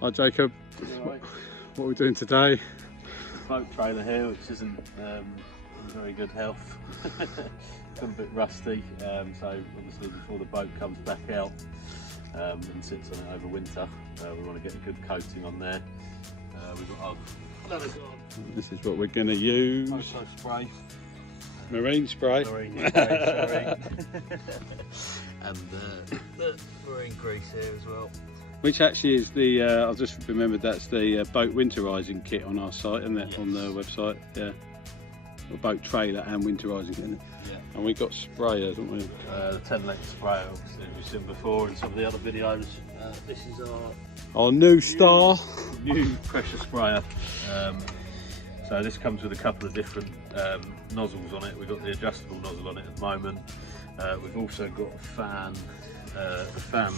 Hi Jacob, Right. what are we doing today? Boat trailer here, which isn't in very good health. Got a bit rusty, so obviously before the boat comes back out and sits on it over winter, we want to get a good coating on there. We've got our Lanoguard. This is what we're going to use. Moto spray. Marine spray. Marine spray, sorry. And the marine grease here as well. Which actually is the, I've just remembered that's the boat winterising kit on our site, isn't it? Yes. On the website, yeah. A boat trailer and winterising kit, isn't it? Yeah. And we've got sprayers, haven't we? The 10 litre sprayer, obviously, we've seen before in some of the other videos. This is our new star. New pressure sprayer. So this comes with a couple of different nozzles on it. We've got the adjustable nozzle on it at the moment. We've also got a fan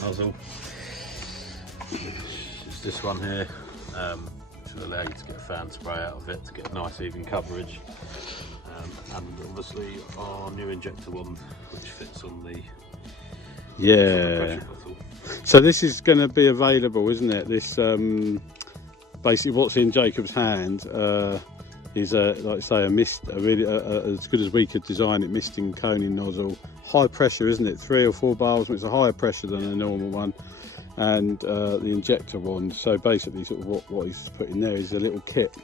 nozzle. It's this one here, which will allow you to get a fan spray out of it to get nice even coverage. And obviously our new injector one, which fits on the pressure bottle. So this is going to be available, isn't it? This basically what's in Jacob's hand is like I say, as good as we could design it, misting coning nozzle, high pressure, isn't it? 3 or 4 bars, which is a higher pressure than a normal one. And the injector one. So basically sort of what he's put in there is a little kit,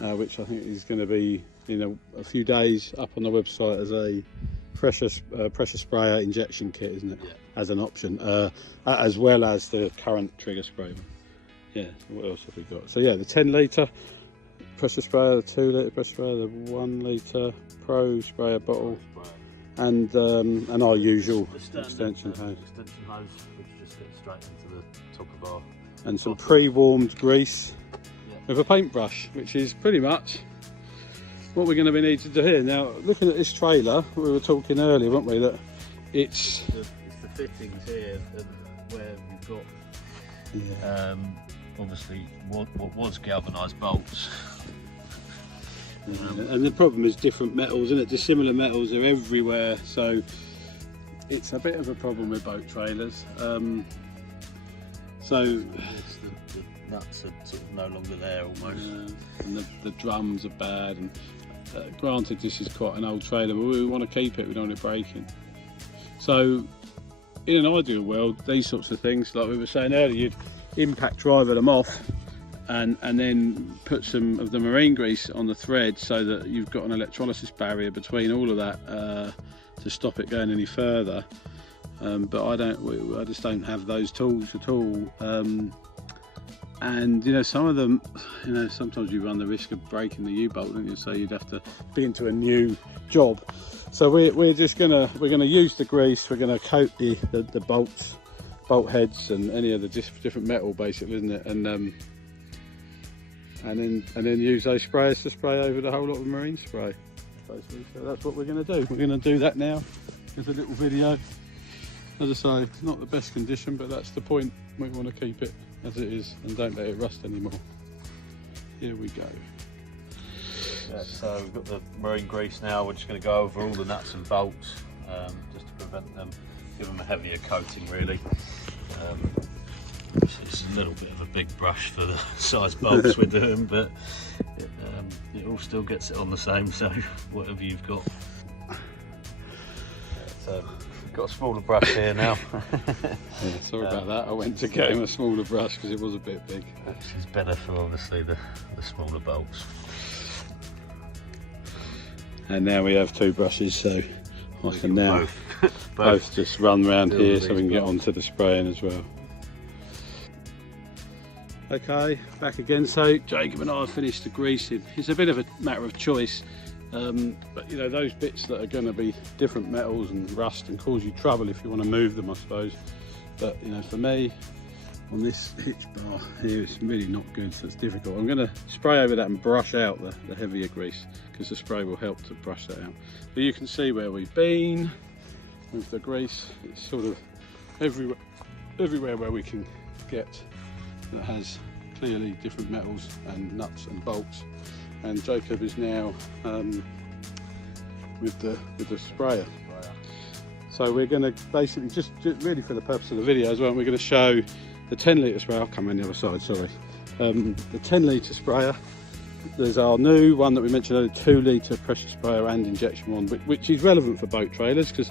which I think is going to be a few days up on the website as a pressure sprayer injection kit, isn't it? Yeah. As an option, as well as the current trigger spray one. Yeah, what else have we got? So yeah, the 10 litre pressure sprayer, the 2 litre pressure sprayer, the 1 litre pro sprayer bottle, and our usual extension hose. Which just gets straight into the top of our... And some pre-warmed grease with a paintbrush, which is pretty much what we're going to be needing to do here. Now, looking at this trailer, we were talking earlier, weren't we, that it's the fittings here and where we've got obviously what was galvanised bolts. And the problem is different metals, isn't it? Dissimilar metals are everywhere, so it's a bit of a problem with boat trailers. So the nuts are sort of no longer there almost. And the drums are bad. And granted, this is quite an old trailer, but we want to keep it. We don't want it breaking. So, in an ideal world, these sorts of things, like we were saying earlier, you'd impact driver them off. And then put some of the marine grease on the thread so that you've got an electrolysis barrier between all of that to stop it going any further. But I just don't have those tools at all. And some of them, sometimes you run the risk of breaking the U-bolt, don't you? So you'd have to be into a new job. So we're gonna use the grease. We're gonna coat the bolts, bolt heads, and any of the different metal, basically, isn't it? And then use those sprayers to spray over the whole lot of marine spray, basically. So that's what we're going to do. We're going to do that now. There's a little video. As I say, it's not the best condition, but that's the point. We want to keep it as it is and don't let it rust anymore. Here we go. Yeah, so we've got the marine grease now. We're just going to go over all the nuts and bolts just to prevent them, give them a heavier coating really. It's a little bit of a big brush for the size bolts we're doing, but it all still gets it on the same, so whatever you've got. So we've got a smaller brush here now. Sorry about that, I went to get him a smaller brush because it was a bit big. Which is better for obviously the smaller bolts. And now we have 2 brushes, so I can now both just run around here so we can get onto the spraying as well. Okay, back again. So Jacob and I have finished the greasing. It's a bit of a matter of choice, but those bits that are going to be different metals and rust and cause you trouble if you want to move them, I suppose. But for me, on this hitch bar here, it's really not good, so it's difficult. I'm going to spray over that and brush out the heavier grease because the spray will help to brush that out. But you can see where we've been with the grease. It's sort of everywhere where we can get that has clearly different metals and nuts and bolts, and Jacob is now with the sprayer. So we're going to basically just really for the purpose of the video as well, we're going to show the 10 litre sprayer, I'll come on the other side, sorry. The 10 litre sprayer, there's our new one that we mentioned earlier, 2 litre pressure sprayer and injection one, which is relevant for boat trailers because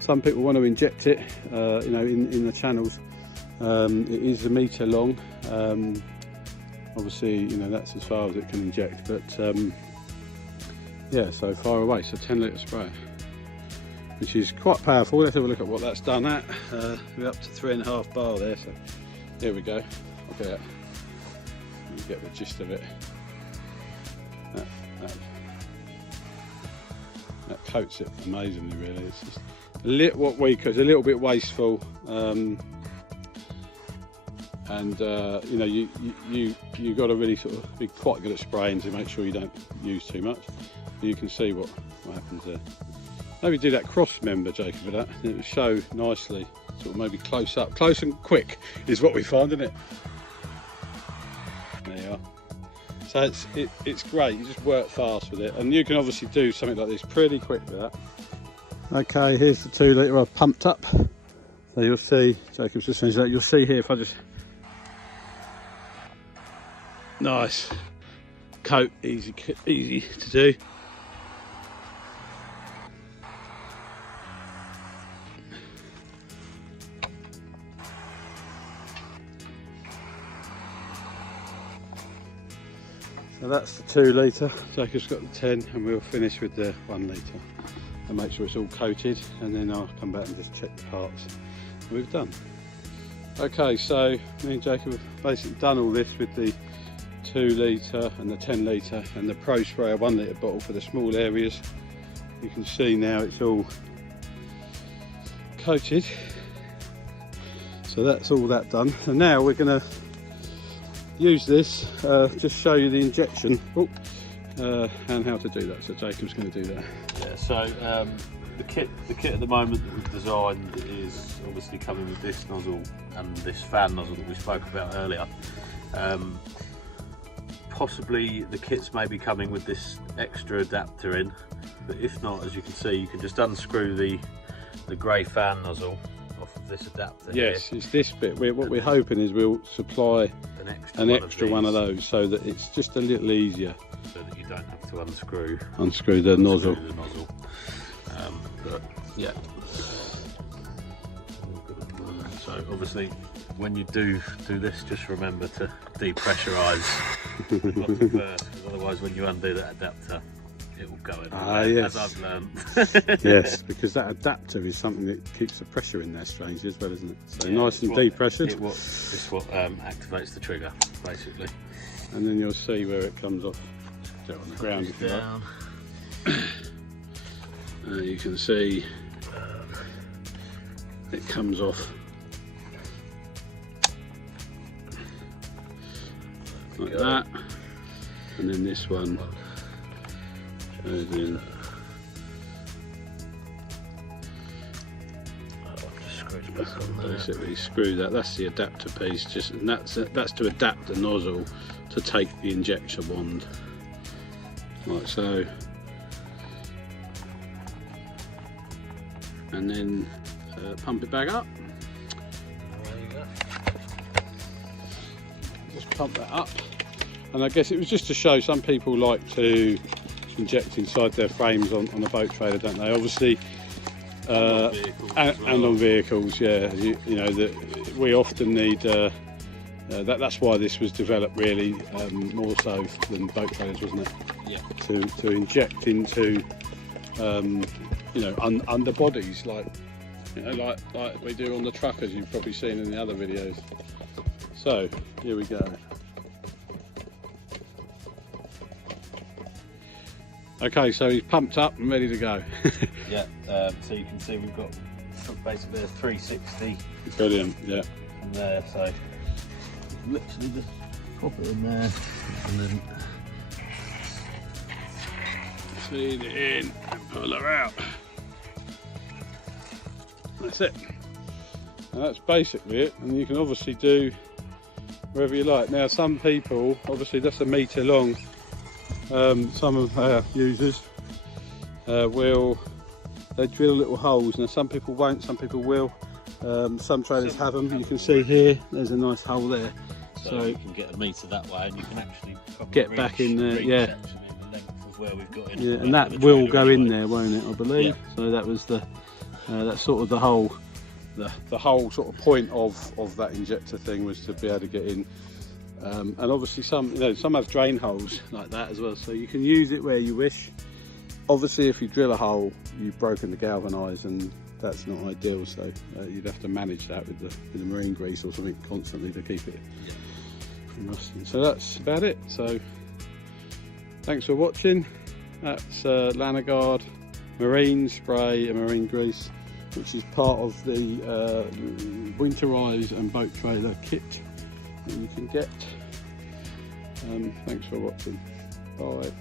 some people want to inject it, you know, in the channels. It is a metre long. Obviously, you know, that's as far as it can inject, but yeah, so far away. So 10 litre sprayer, which is quite powerful. Let's have a look at what that's done at. We're up to 3.5 bar there, so here we go. Look at that. You get the gist of it. That coats it amazingly, really. It's just a little, what we call, it's a little bit wasteful, and you know, you got to really sort of be quite good at spraying to make sure you don't use too much. But you can see what happens there. Maybe do that cross member, Jacob, with that. It will show nicely, sort of maybe close up, close and quick is what we find, isn't it? There you are. So it's great. You just work fast with it, and you can obviously do something like this pretty quick with that. Okay, here's the 2 litre I've pumped up. So you'll see, Jacob's just finished that. You'll see here if I just nice coat, easy to do. So that's the 2 litre, Jacob's got the 10, and we'll finish with the 1 litre and make sure it's all coated, and then I'll come back and just check the parts we've done. Okay, so me and Jacob have basically done all this with the 2 litre and the 10 litre and the Pro Sprayer 1 litre bottle for the small areas. You can see now it's all coated, so that's all that done. And now we're going to use this, just show you the injection and how to do that. So Jacob's going to do that. Yeah, so the kit at the moment that we've designed is obviously coming with this nozzle and this fan nozzle that we spoke about earlier. Possibly the kits may be coming with this extra adapter in, but if not, as you can see, you can just unscrew the grey fan nozzle off of this adapter. Yes, here. it's this bit. What we're hoping is we'll supply an extra one of those so that it's just a little easier. So that you don't have to unscrew the nozzle. But yeah. So obviously, when you do this, just remember to depressurise first, because otherwise, when you undo that adapter, it will go in. Yes. As I've learned. Yes, because that adapter is something that keeps the pressure in there strangely as well, isn't it? So yeah, nice and depressured. It's what activates the trigger, basically. And then you'll see where it comes off. Get it on the ground if you down. like. You can see it comes off like that, and then this one goes in. Basically screw that. That's the adapter piece. And that's to adapt the nozzle to take the injection wand, like so. And then pump it back up. There you go. Just pump that up. And I guess it was just to show some people like to inject inside their frames on a boat trailer, don't they? Obviously, and on vehicles, yeah. You know that we often need. That's why this was developed, really, more so than boat trailers, wasn't it? Yeah. To inject into. You know, underbodies, like we do on the truck, as you've probably seen in the other videos. So here we go. Okay, so he's pumped up and ready to go. Yeah. So you can see we've got basically a 360. Brilliant. Yeah. From there, so literally just pop it in there and then feed it in and pull her out. That's it. And that's basically it. And you can obviously do wherever you like. Now, some people, obviously that's 1 metre long. Some of our users they drill little holes. Now, some people won't, some people will. Some trailers have them. You can see here, there's a nice hole there. So you can get a metre that way, and you can actually get back in there. Yeah. The length of where we've got in. Yeah, and that will go in there, won't it? I believe. Yeah. So that was the that's sort of the whole sort of point of that injector thing, was to be able to get in. And obviously some have drain holes like that as well, so you can use it where you wish. Obviously, if you drill a hole, you've broken the galvanise, and that's not ideal. So you'd have to manage that with the marine grease or something constantly to keep it from rusting. So that's about it. So thanks for watching. That's Lanoguard marine spray and marine grease, which is part of the winterise and boat trailer kit that you can get. Thanks for watching. Bye.